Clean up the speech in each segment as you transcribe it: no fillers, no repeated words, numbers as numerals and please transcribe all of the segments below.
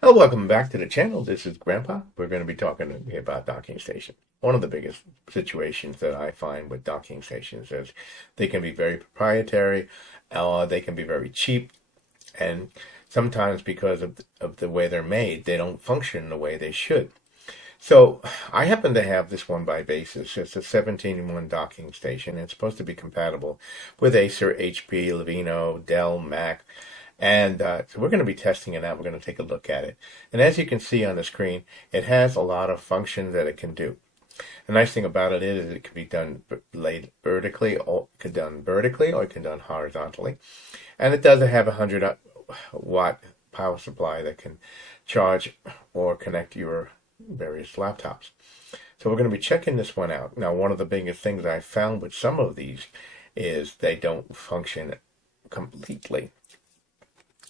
Hello, welcome back to the channel. This is Grandpa. We're going to be talking about docking stations. One of the biggest situations that I find with docking stations is they can be very proprietary, they can be very cheap, and sometimes because of the way they're made, they don't function the way they should. So I happen to have this one by Baseus. It's a 17-in-1 docking station. It's supposed to be compatible with Acer, HP, Lenovo, Dell, Mac. And so we're going to be testing it out. We're going to take a look at it. And as you can see on the screen, it has a lot of functions that it can do. The nice thing about it is it can be done laid vertically, or it can be done vertically, or it can be done horizontally. And it does have a 100-watt power supply that can charge or connect your various laptops. So we're going to be checking this one out. Now, one of the biggest things I found with some of these is they don't function completely.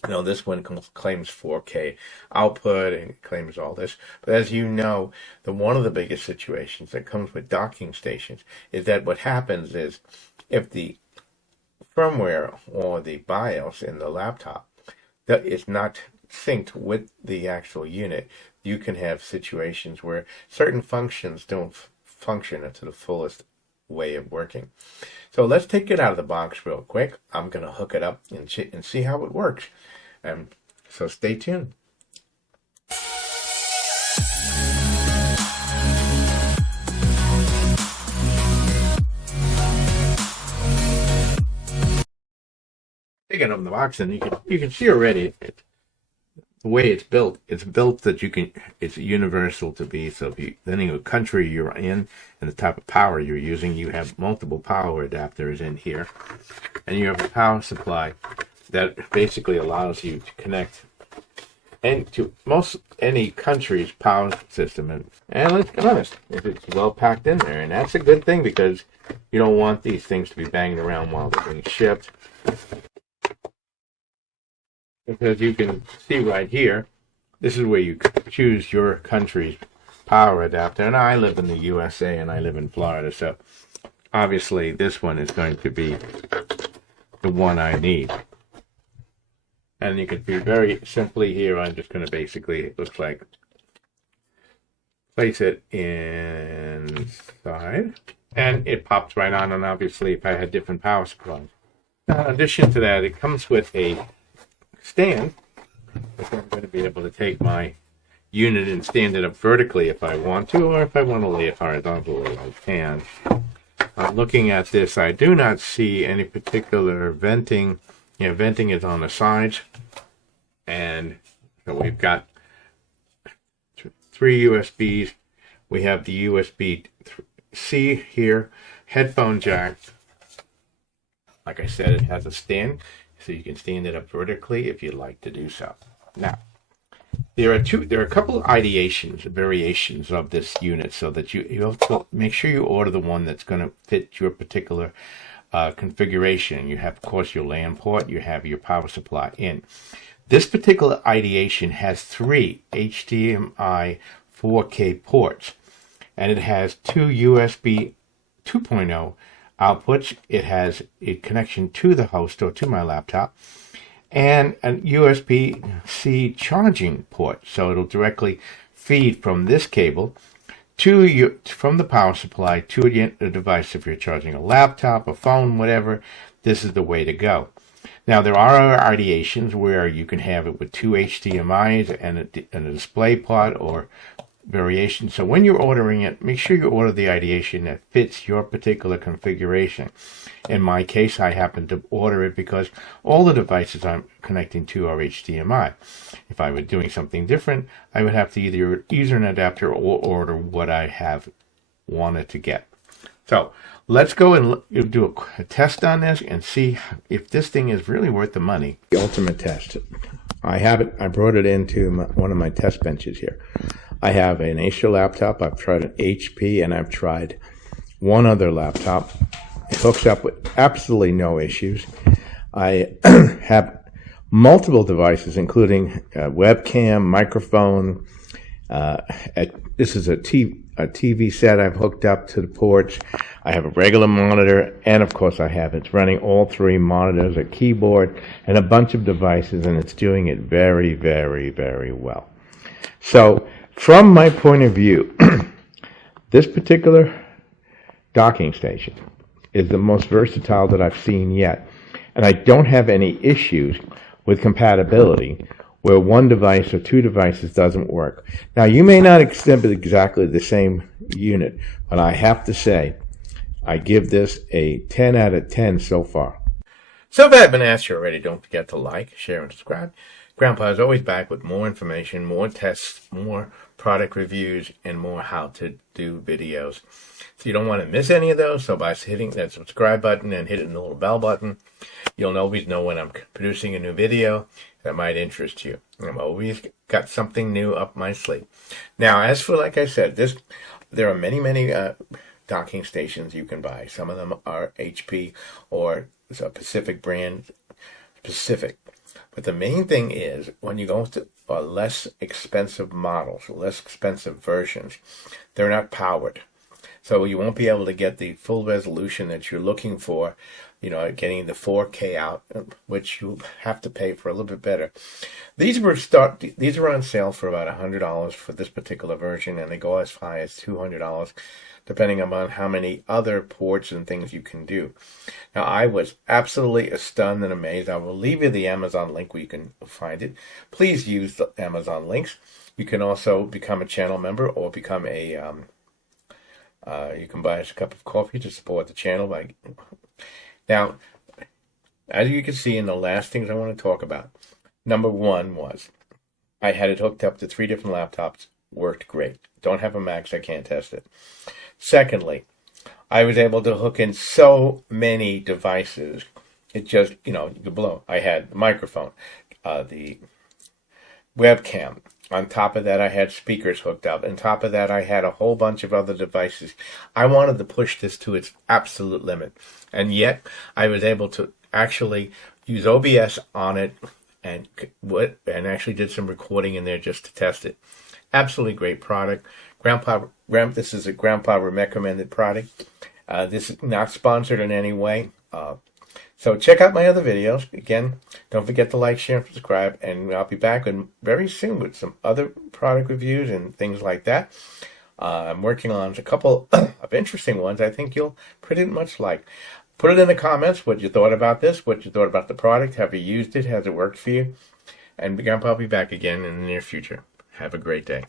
You know, this one claims 4K output and claims all this. But as you know, one of the biggest situations that comes with docking stations is that what happens is if the firmware or the BIOS in the laptop that is not synced with the actual unit, you can have situations where certain functions don't function to the fullest way of working. So let's take it out of the box real quick. I'm going to hook it up and see how it works. So stay tuned. Taking it open the box, and you can see already the way it's built. It's built that it's universal to be. So if depending on the country you're in and the type of power you're using, you have multiple power adapters in here, and you have a power supply that basically allows you to connect to most any country's power system. And let's be honest, if it's well packed in there, and that's a good thing because you don't want these things to be banging around while they're being shipped. Because you can see right here, this is where you choose your country's power adapter. And I live in the USA and I live in Florida, so obviously this one is going to be the one I need. And you can see very simply here, I'm just going to basically, it looks like, place it inside. And it pops right on, and obviously if I had different power supplies. Now, in addition to that, it comes with a stand. I'm going to be able to take my unit and stand it up vertically if I want to, or if I want to lay it horizontally, I can. Looking at this, I do not see any particular venting. Venting is on the sides, and so we've got 3 USBs. We have the USB-C here, headphone jack. Like I said, it has a stand, so you can stand it up vertically if you'd like to do so. Now, there are a couple of variations of this unit, so that you have to make sure you order the one that's going to fit your particular configuration. You have, of course, your LAN port, you have your power supply in. This particular ideation has 3 HDMI 4K ports, and it has 2 USB 2.0 outputs. It has a connection to the host or to my laptop, and a USB-C charging port, so it'll directly feed from this cable from the power supply to the device. If you're charging a laptop, a phone, whatever, this is the way to go. Now, there are ideations where you can have it with 2 HDMIs and a display pod or variation. So when you're ordering it, make sure you order the ideation that fits your particular configuration. In my case, I happen to order it because all the devices I'm connecting to are HDMI. If I were doing something different, I would have to either use an adapter or order what I have wanted to get. So let's go and do a test on this and see if this thing is really worth the money. The ultimate test. I have it. I brought it into one of my test benches here. I have an Acer laptop. I've tried an HP, and I've tried one other laptop. It hooks up with absolutely no issues. I have multiple devices, including a webcam, microphone. This is a TV set I've hooked up to the ports. I have a regular monitor, and of course it's running all 3 monitors, a keyboard, and a bunch of devices, and it's doing it very, very, very well. So from my point of view, this particular docking station is the most versatile that I've seen yet. And I don't have any issues with compatibility where one device or two devices doesn't work. Now, you may not exhibit exactly the same unit, but I have to say, I give this a 10 out of 10 so far. So if I have been asked you already, don't forget to like, share, and subscribe. Grandpa is always back with more information, more tests, more product reviews, and more how-to-do videos. So you don't want to miss any of those. So by hitting that subscribe button and hitting the little bell button, you'll always know when I'm producing a new video that might interest you. I've always got something new up my sleeve. Now, as for, like I said, there are many docking stations you can buy. Some of them are HP or a Pacific brand specific. But the main thing is when you go to less expensive models, less expensive versions, they're not powered. So you won't be able to get the full resolution that you're looking for, getting the 4K out, which you have to pay for a little bit better. These are on sale for about $100 for this particular version, and they go as high as $200, depending on how many other ports and things you can do. Now, I was absolutely stunned and amazed. I will leave you the Amazon link where you can find it. Please use the Amazon links. You can also become a channel member or become you can buy us a cup of coffee to support the channel. Now, as you can see in the last things I want to talk about, number one was I had it hooked up to 3 different laptops. Worked great. Don't have a Mac, so I can't test it. Secondly, I was able to hook in so many devices. It just, you could blow. I had the microphone, the webcam. On top of that, I had speakers hooked up. On top of that, I had a whole bunch of other devices. I wanted to push this to its absolute limit. And yet, I was able to actually use OBS on it and actually did some recording in there just to test it. Absolutely great product. This is a Grandpa recommended product. This is not sponsored in any way. So check out my other videos. Again, don't forget to like, share, and subscribe. And I'll be back very soon with some other product reviews and things like that. I'm working on a couple of interesting ones I think you'll pretty much like. Put it in the comments what you thought about this, what you thought about the product. Have you used it? Has it worked for you? And Grandpa will be back again in the near future. Have a great day.